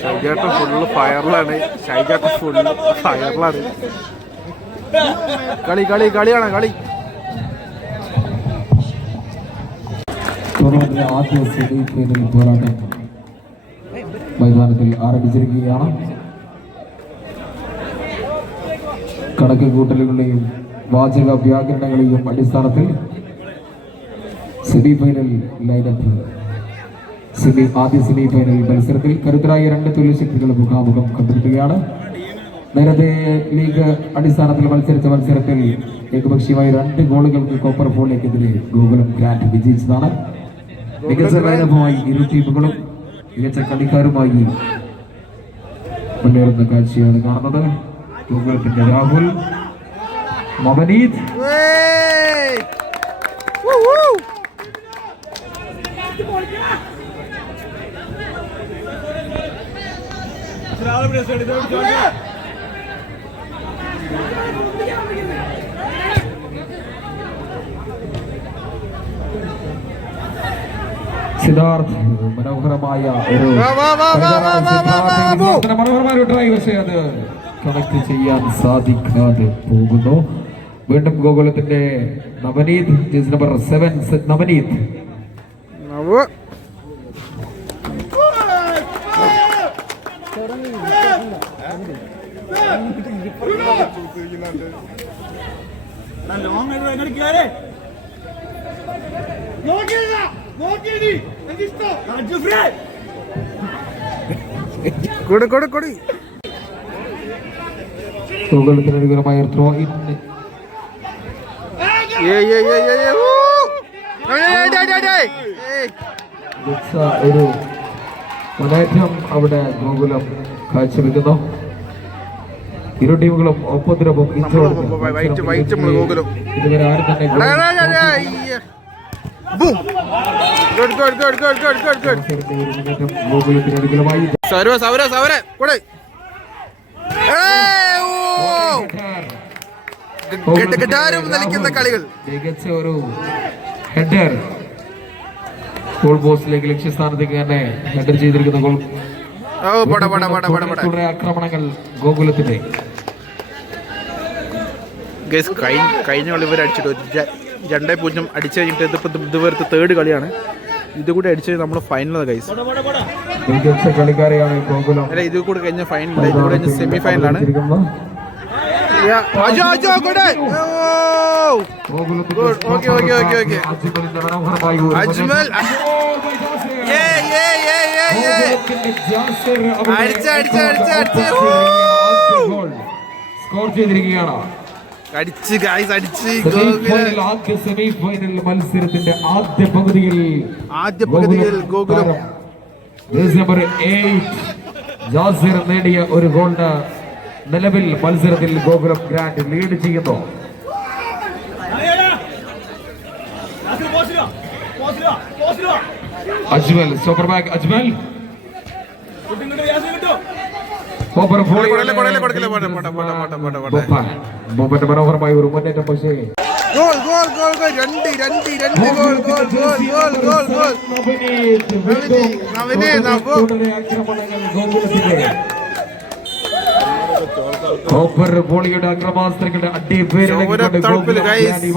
ഷൈജേട്ടൻ full ഫയറിലാണ്. ഷൈജേട്ടൻ full ഫയറിലാണ്. കളിയാണ് കളി. ആദ്യ സെമി ഫൈനൽ പോരാട്ടം മൈതാനത്തിൽ ആരംഭിച്ചിരിക്കുകയാണ്. കണക്ക് കൂട്ടലുകളുടെയും വാചക വ്യാകരണങ്ങളെയും അടിസ്ഥാനത്തിൽ സെമി ഫൈനൽ ലൈനപ്പ്. ആദ്യ സെമി ഫൈനൽ മത്സരത്തിൽ കരുത്തരായ രണ്ട് തുല്യശക്തികൾ മുഖാമുഖം കണ്ടിരിക്കുകയാണ്. നേരത്തെ ലീഗ് അടിസ്ഥാനത്തിൽ മത്സരിച്ച മത്സരത്തിൽ ഏകപക്ഷീയമായി 2 ഗോളുകൾക്ക് കോപ്പർ ഫോളിലേക്കെതിരെ ഗോകുലം ഗ്രാൻഡ് വിജയിച്ചതാണ്. മികച്ച ലൈനപ്പുമായി ഇരു ടീമുകളും മികച്ച കളിക്കാരുമായി മുന്നേറുന്ന കാഴ്ചയാണ് കാണുന്നത്. ഗോകുലത്തിന്റെ രാഹുൽ, നവനീത്, സിദ്ധാർത്ഥ് മനോഹരമായ ഒരു ഡ്രൈവ്, പക്ഷേ അത് കണക്ട് ചെയ്യാൻ സാധിക്കാതെ പോകുന്നു. വീണ്ടും ഗോകുലത്തിന്റെ നവനീത്, നമ്പർ 7 നവനീത്. ഗോകുലത്തിന് അനുകൂലമായ ത്രോ ഇൻ. ഒരു മുന്നേറ്റം അവിടെ ഗോകുലം കാഴ്ചവെക്കുന്നു. ഇരു ടീമുകളും ഒപ്പത്തിനൊപ്പം ഇതുവരെ ആരും തന്നെ ഗോകുലത്തിന് അനുകൂലമായി മികച്ച ഒരു ഹെഡർ ഗോൾ പോസ്റ്റിലേക്ക് ലക്ഷ്യസ്ഥാനത്തേക്ക് തന്നെ ഹെഡർ ചെയ്തിരിക്കുന്ന ഗോൾ. ആക്രമണങ്ങൾ ഗോകുലത്തിന്റെ കഴിഞ്ഞ കളി ഇവർ അടിച്ചിട്ട് 2-0 അടിച്ചു കഴിഞ്ഞിട്ട് ഇതുവരത്തെ 3rd കളിയാണ്. ഇതുകൂടി അടിച്ചത് നമ്മൾ ഫൈനലാണ് ഗൈസ്. മികച്ച കളിക്കാരെയാണ് ഗോകുലം. അല്ല, ഇത് കൂടെ കഴിഞ്ഞ ഫൈനലാണ്, ഇത് കൂടെ സെമി ഫൈനലാണ്. സ്കോർ ചെയ്തിരിക്കുകയാണ്. സെമി ഫൈനൽ മത്സരത്തിന്റെ ആദ്യ പകുതിയിൽ ഗോകുലം നമ്പർ 8 ജാസിർ നേടിയ ഒരു ഗോളിന് നിലവിൽ മത്സരത്തിൽ ഗോകുലം ഗ്രാൻഡ് ലീഡ് ചെയ്യുന്നു. Ajmal super back. അജ്മൽ മനോഹരമായ ഒരു മുന്നേറ്റം. പക്ഷേ കോപ്പർ ബോളിയുടെ അക്രമാസ്ത്രങ്ങളുടെ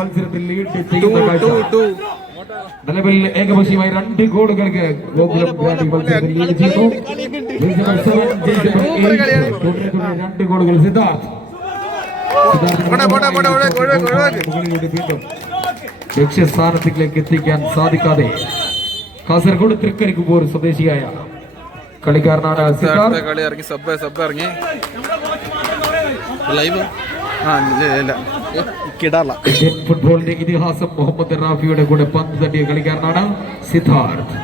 മത്സരത്തിൽ ലീഡ് ചെയ്യുന്ന കാഴ്ച. നിലവിൽ ഏകപക്ഷീയമായി 2 ഗോളുകൾക്ക് ഗോകുലം മത്സരത്തിൽ ലീഡ് ചെയ്യുന്നു. 2 ഗോളുകൾ സിദ്ധാർത്ഥ് ലക്ഷ്യസ്ഥാനത്തേക്ക് എത്തിക്കാൻ സാധിക്കാതെ കാസർഗോഡ് തൃക്കരിക്കുമ്പോൾ സ്വദേശിയായ കളിക്കാരനാണ് സിദ്ധാർത്ഥ്. ഫുട്ബോളിന്റെ ഇതിഹാസം മുഹമ്മദ് റാഫിയുടെ കൂടെ പന്ത് തട്ടിയ കളിക്കാരനാണ് സിദ്ധാർത്ഥ്.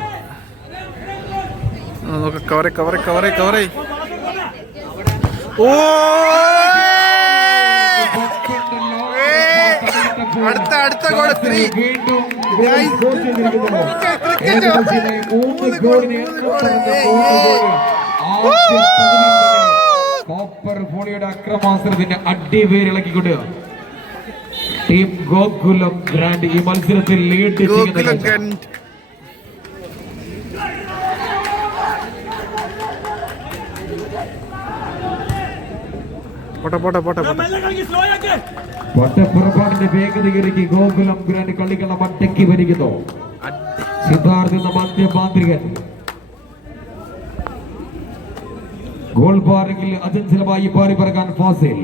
അടുത്ത ഗോൾ 3. കോപ്പർ ഫോളിയുടെ അക്രമാസനത്തിന്റെ അടിവേരിളക്കിക്കൊണ്ട് ടീം ഗോകുലം ഗ്രാൻഡ് ഈ മത്സരത്തിൽ ലീഡ് ചെയ്യുന്ന പുറപ്പാടിന്റെ വേഗതയിലേക്ക് ഗോകുലം ഗ്രാൻഡ് കളിക്കണം അട്ടയ്ക്ക് വരിക്കുന്നു. സിദ്ധാർത്ഥ് എന്ന മധ്യമാന്ത്രികൻ ഗോൾ പാറിങ്ങിൽ അചഞ്ചലമായി പാറി പറക്കാൻ ഫാസിൽ.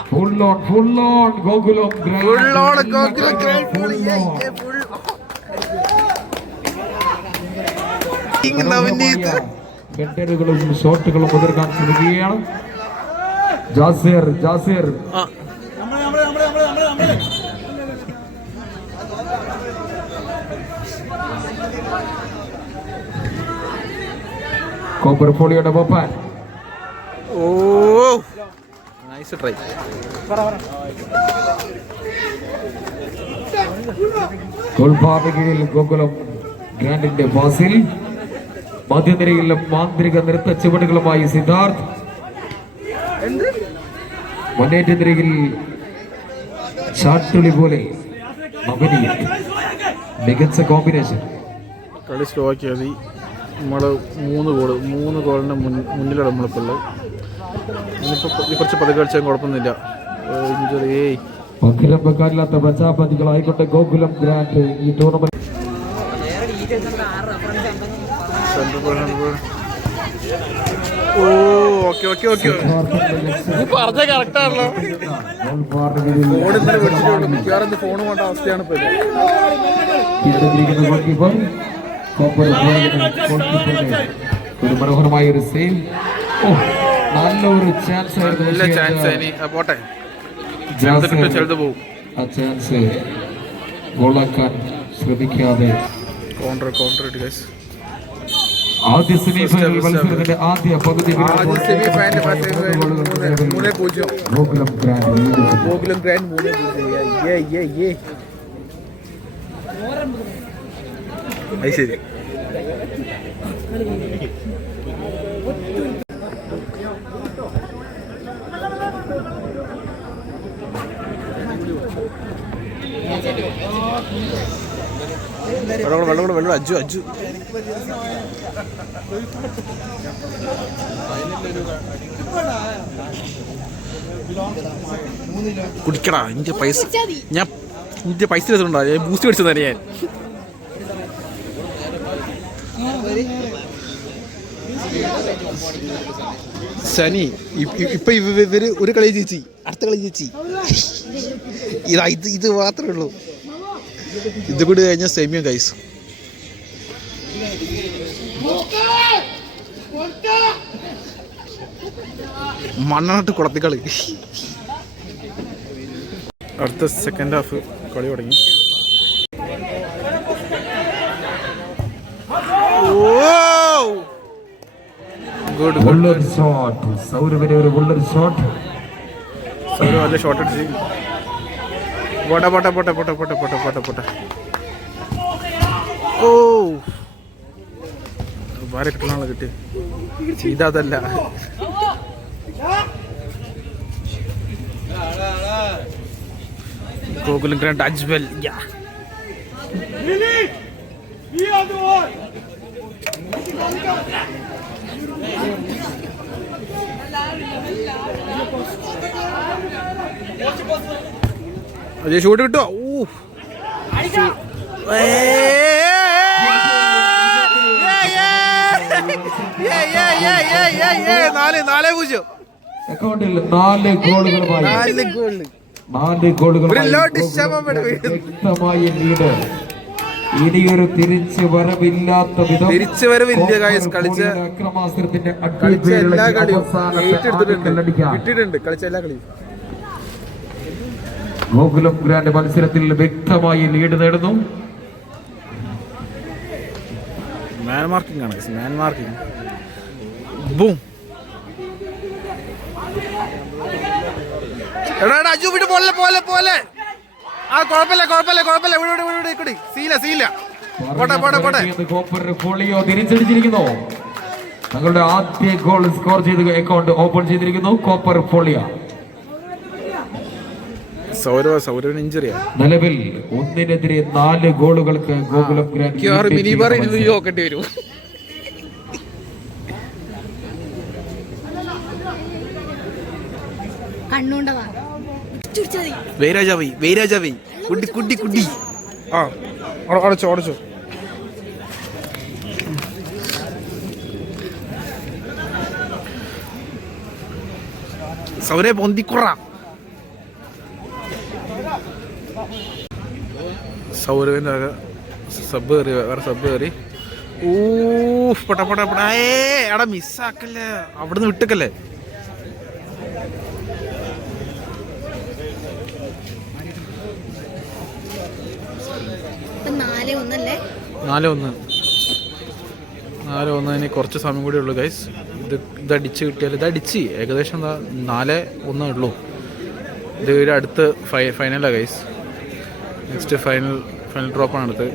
ഫുൾ ഓൺ ഗോകുലം ഹെഡറുകളും ഷോട്ടുകളും മുതിർക്കാൻ ശ്രമിക്കുകയാണ്. ജാസിർ കോപ്പർ ഫോളിയുടെ ബൊപ്പാൻ. Nice try. ഗോൾപാതകയിൽ ഗോകുലം ഗ്രാൻഡിന്റെ ഫാസിൽ. മധ്യനിരയിൽ മാന്ത്രിക നൃത്ത ചുവടുകളുമായി സിദ്ധാർത്ഥ്. മുന്നേറ്റ നിരയിൽ ചാട്ടുളി പോലെ നവനീത്. മികച്ച കോമ്പിനേഷൻ. കളി സ്ലോ ആക്കിയാൽ മതി. നമ്മൾ 3 ഗോളിന് മുന്നിലാണ് നമ്മളിപ്പോൾ ഉള്ളത്. ഇനിയിപ്പോൾ കുറച്ച് പതുക്കെ കളിച്ചാൽ കുഴപ്പമൊന്നുമില്ല. ഇഞ്ചുറി അഖിലം വെക്കാനില്ലാത്ത പ്രജാപതികളായിക്കൊണ്ട് ഗോകുലം ഗ്രാൻഡ് ഈ ടൂർണമെന്റ് പറഞ്ഞ കറക്റ്റാണല്ലോ. ഫോൺ വേണ്ട അവസ്ഥയാണ് ഇപ്പൊ. ഒരു മനോഹരമായ ഒരു സേവ്. നല്ലൊരു ചാൻസ് ആയിരുന്നു. പോട്ടെ, ആ ചാൻസ് ഗോളാക്കാൻ ശ്രമിക്കാതെ ആദ്യ സെമിഫൈനൽ മത്സരത്തിന്റെ ആദ്യ പകുതി ഗോകുലം ഗ്രാൻഡ് ശരി. വെള്ളം അജ്ജു കുടിക്കടാ. ഇന്റെ പൈസ എടുത്തിട്ടുണ്ടോ? ബൂസ്റ്റ് മേടിച്ചു തന്നെ ഞാൻ. ശനി ഇപ്പൊ ഇവര് ഒരു കളി ജയിച്ചി, അടുത്ത കളി ജയിച്ചി. ഇത് മാത്രമേ ഉള്ളൂ. ഇത് കൂടി കഴിഞ്ഞാൽ സെമിയും കൈസ്. മണ്ണാട്ട് കുളത്തിക്കളി. അടുത്ത സെക്കൻഡ് ഹാഫ് കളി തുടങ്ങി. സൗരവ് നല്ല ഷോട്ട് അടിച്ച്. പോട്ടെ. ഓ ഭാര്യ കിട്ടണ കിട്ടി. ചെയ്തല്ല. ഗോകുലം ഗ്രാൻഡ് അജ്വൽ. അജയ് ഷൂട്ട് കിട്ടോ? അക്കൗണ്ടിൽ 4 ഗോളുകളുമായി വ്യക്തമായ ലീഡ്. ഇനിയൊരു തിരിച്ചുവരവില്ലാത്ത വിധം അക്രമാസനത്തിന്റെ കളിച്ച എല്ലാ കളിയും ഗോകുലം ഗ്രാൻഡ് മത്സരത്തിൽ വ്യക്തമായി ലീഡ് നേടുന്നു. മാൻ മാർക്കിംഗ് ആണ്, മാൻ മാർക്കിംഗ്. ബൂം. എടാ അജു വിട്ട് പോലെ പോലെ പോലെ. ആ കുഴപ്പമില്ല കുഴപ്പമില്ല കുഴപ്പമില്ല, ഇവിടെ ഇക്കടി സീല. പോട്ടെ പോട്ടെ പോട്ടെ. കോപ്പർ ഫോളിയോ തിരിച്ചടിച്ചിരിക്കുന്നു. തങ്ങളുടെ ആദ്യ ഗോൾ സ്കോർ ചെയ്ത് അക്കൗണ്ട് ഓപ്പൺ ചെയ്തിരിക്കുന്നു കോപ്പർ ഫോളിയോ. സൗരവിന് ഇഞ്ചറിയാ. നിലവിൽ 1-നെതിരെ 4 ഗോളുകൾക്ക് ഗോകുലം ഗ്രാൻഡ് മിനി ബാർ നോക്കേണ്ടി വരും. വേരാജാവി കുട്ടി. ആ അടച്ചോ. സൗരേ പൊന്തിക്കുറ. സൗരവിൻ്റെ സബ് കയറി, വേറെ സബ് കയറി. എടാ മിസ്സാക്കല്ലേ, അവിടുന്ന് വിട്ടക്കല്ലേ. നാല് ഒന്ന്. ഇനി കുറച്ച് സമയം കൂടി ഉള്ളൂ ഗൈസ്. ഇതടിച്ച് കിട്ടിയാൽ ഇതടിച്ച് ഏകദേശം 4-1 ഉള്ളൂ. ഇത് അടുത്ത് ഫൈനലാണ് ഗൈസ്. നെക്സ്റ്റ് ഫൈനൽ ഡ്രോപ്പാണ് അടുത്ത്.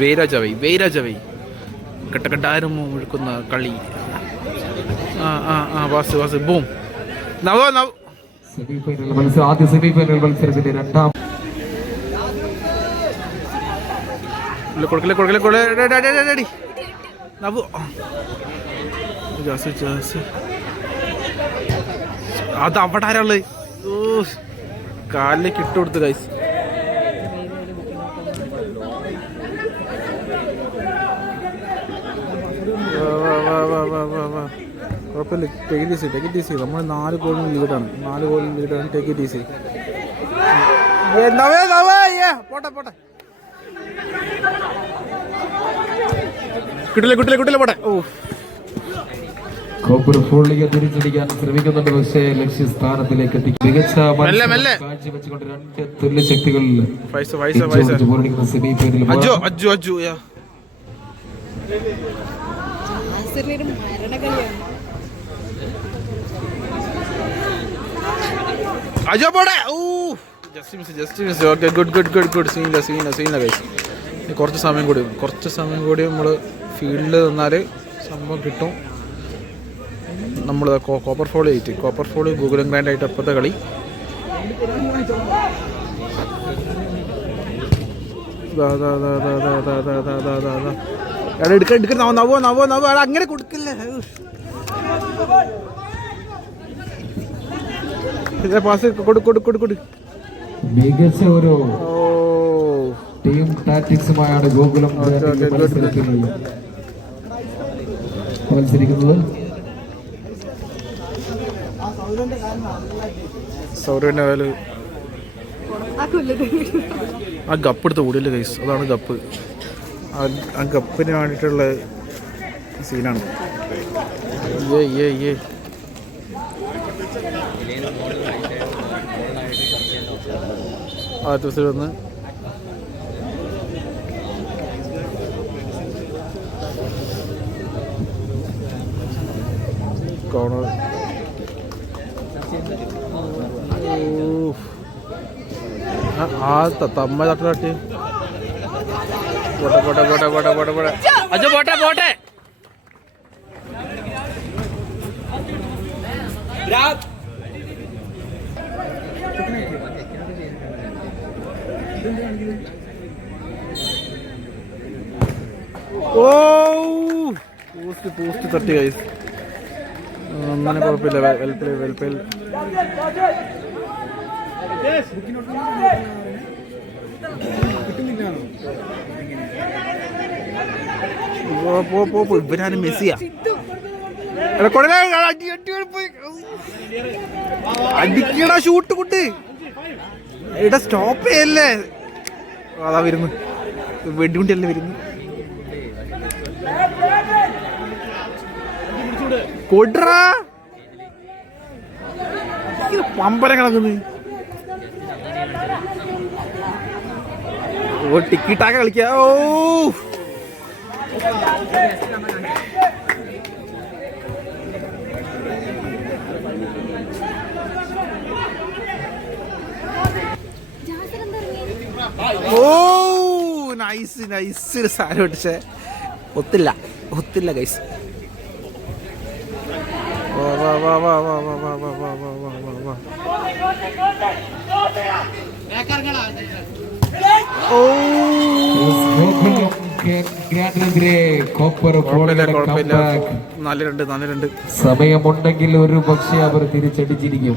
വേരാജാവൈ കെട്ടക്കെട്ടാരും ഒഴുക്കുന്ന കളി. Was boom. ആദ്യ സെമിഫൈനൽ മത്സരത്തിന്റെ രണ്ടാം അത് അവിടെ ആരാള് കാലിലേക്ക് ഇട്ടുകൊടുത്ത് ഗൈസ്. കുഴപ്പമില്ല, ടേക്ക് ഇറ്റ് ഈസി. നമ്മൾ 4 ഗോളിന് ലീഡാണ്. Take it easy. പോട്ടെ കിട്ടില്ല പോട്ടെ. കോപ്പർ ഫോളിയോ തിരിച്ചടിക്കാൻ ശ്രമിക്കുന്നുണ്ട്, പക്ഷേ ലക്ഷ്യസ്ഥാനത്തിലേക്ക് എത്തി. മികച്ച കാഴ്ചവെച്ചുകൊണ്ട് 2 തുല്യ ശക്തികളിൽ സെമിഫൈനലിൽ അജോ പോടെ. Just miss. Okay good. സീനില്ല ഗൈസ്. കുറച്ച് സമയം കൂടി നമ്മൾ ഫീൽഡിൽ നിന്നാൽ സംഭവം കിട്ടും. നമ്മൾ കോപ്പർ ഫോളി ഗോകുലം ഗ്രാൻഡ് ആയിട്ട് അപ്പോഴത്തെ കളി. എടുക്ക നവോ അങ്ങനെ കൊടുക്കില്ലേ. പാസ് കൊടു. മികച്ച ഒരു ടീം ടാക്ടിക്സുമായാണ് ഗോകുലം മത്സരിക്കുന്നത്. സൗരവിൻ്റെ കാല് ആ ഗപ്പ് എടുത്ത് ഓടിയില്ല ഗൈസ്. അതാണ് ഗപ്പ്. ആ ഗപ്പിന് വേണ്ടിയിട്ടുള്ള സീനാണ്. ആ ദിവസം വന്ന് കോർണർ. ആ തമ്മ തട്ടി പോട്ടെ. അജോ പോട്ടെ. പോസ്റ്റ് തട്ടി ഗൈസ്. അങ്ങനെ കുഴപ്പമില്ല. വെൽപ്പേൽ ഇവരാണ് മെസ്സിയാ. അടിക്കടാ ഷൂട്ട് കുട്ടി. എടാ സ്റ്റോപ്പ് ചെയ്യല്ലേ. അതാ വരുന്നു, വെടികുണ്ടിയല്ലേ വരുന്നു. കൊട്രാ പമ്പരം കിടക്കുന്നു. ടിക്കിട്ടാക്ക കളിക്ക. ഓ നൈസ് നൈസ് സാധനം ഒട്ടിച്ചേ. ഒത്തില്ല ഗൈസ്. വാ വാ വാ വാ വാ വാ വാ വാ വാ വാ വാ വാ വാ. ഓ നാല് 2 സമയമുണ്ടെങ്കിൽ ഒരു പക്ഷേ അവർ തിരിച്ചടിച്ചിരിക്കും.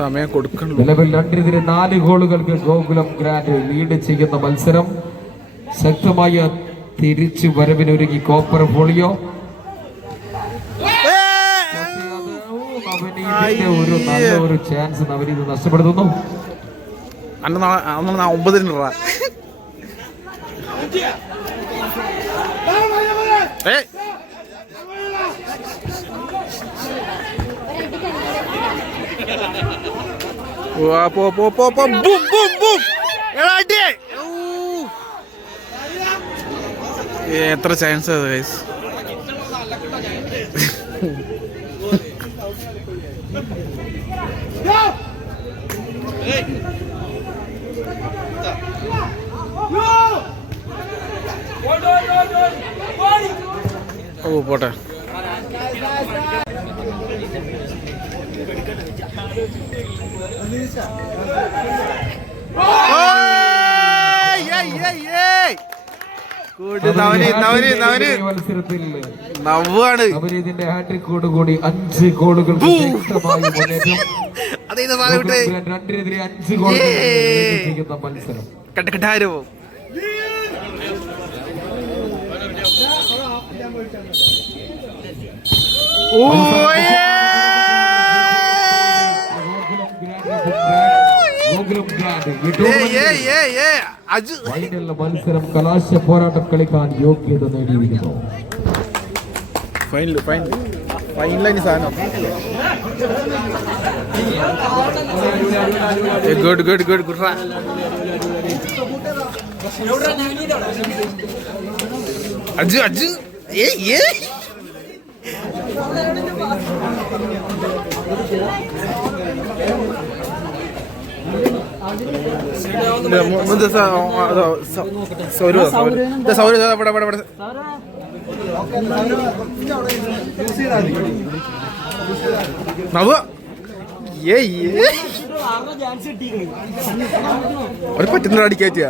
സമയം കൊടുക്കണം. നിലവിൽ 2-4 ഗോളുകൾക്ക് ഗോകുലം ഗ്രാൻഡ് ലീഡ് ചെയ്യുന്ന മത്സരം. ശക്തമായ തിരിച്ചു വരവിനൊരുങ്ങി കോപ്പർ പോളിയോ. ഒരു ചാൻസ് നവനീത് നഷ്ടപ്പെടുത്തുന്നു. 9 എത്ര ചാൻസ് ഗൈസ്. ഓ പോട്ടെ. നവനീതിന്റെ ഹാട്രിക്കോട് കൂടി 5 ഗോളുകൾ 2-5 ഗോളുകൾ ചെയ്യുന്ന മത്സരം. കട്ടക്കട്ടാരോ മത്സരം കലാശ പോരാട്ടം കളിക്കാൻ യോഗ്യത നേടിയിരിക്കുന്നു. ഫൈനലൈൻ സാധനം. Good good good good. അജ് പറ്റുന്ന അടിക്കാറ്റിയ.